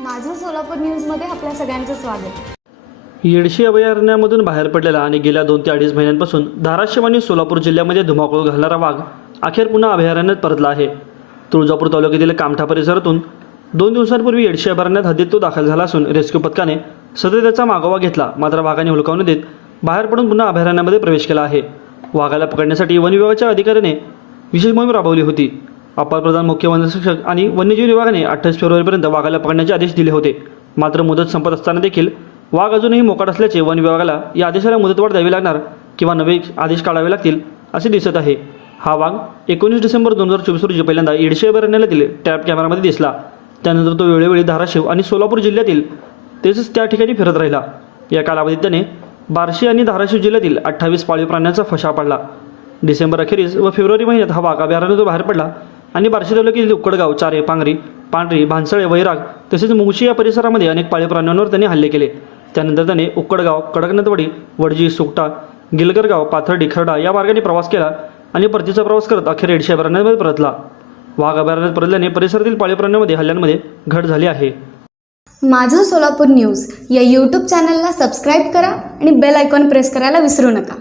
माझं सोलापूर न्यूजमध्ये आपल्या सगळ्यांचं स्वागत. येडशी अभयारण्यामधून बाहेर पडलेला आणि गेल्या दोन ते अडीच महिन्यांपासून धाराशिव आणि सोलापूर जिल्ह्यामध्ये धुमाकूळ घालणारा वाघ अखेर पुन्हा अभयारण्यात परतला आहे. तुळजापूर तालुक्यातील कामठा परिसरातून दोन दिवसांपूर्वी येडशी अभयारण्यात हद्दीत तो दाखल झाला असून रेस्क्यू पथकाने सतत त्याचा मागोवा घेतला. मात्र वाघाने हुलकावून देत बाहेर पडून पुन्हा अभयारण्यामध्ये प्रवेश केला आहे. वाघाला पकडण्यासाठी वन विभागाच्या अधिकाऱ्याने विशेष मोहीम राबवली होती. अपर प्रधान मुख्य वनसंरक्षक आणि वन्यजीव विभागाने अठ्ठावीस फेब्रुवारीपर्यंत वाघाला पकडण्याचे आदेश दिले होते. मात्र मुदत संपत असताना देखील वाघ अजूनही मोकाट असल्याचे वन विभागाला या आदेशाला मुदतवाढ द्यावी लागणार किंवा नवे आदेश काढावे लागतील असे दिसत आहे. हा वाघ एकोणीस डिसेंबर दोन हजार चोवीस रोजी पहिल्यांदा येडशे अभयारण्यातील टॅप कॅमेरामध्ये दिसला. त्यानंतर तो वेळोवेळी धाराशिव आणि सोलापूर जिल्ह्यातील तसेच त्या ठिकाणी फिरत राहिला. या कालावधीत त्याने बार्शी आणि धाराशिव जिल्ह्यातील अठ्ठावीस पाळीव प्राण्यांचा फशा पाडला. डिसेंबर अखेरीस व फेब्रुवारी महिन्यात हा वाघ अभयारण्यातून बाहेर पडला. आणि बार्शी तालुक्यातील उक्कडगाव चारे पांगरी पांढरी भानसळे वैराग तसेच मुंगशी या परिसरामध्ये अनेक पाळीव प्राण्यांवर त्यांनी हल्ले केले. त्यानंतर त्याने उक्कडगाव कडकनाथवाडी वडजी सुकटा गिलगरगाव पाथर्डी खरडा या मार्गाने प्रवास केला आणि परतीचा प्रवास करत अखेर एडशे अभयारण्यामध्ये परतला. वाघ अभयारण्यात परतल्याने परिसरातील पाळीव प्राण्यांमध्ये हल्ल्यांमध्ये घट झाली आहे. माझं सोलापूर न्यूज या यूट्यूब चॅनलला सबस्क्राईब करा आणि बेल आयकॉन प्रेस करायला विसरू नका.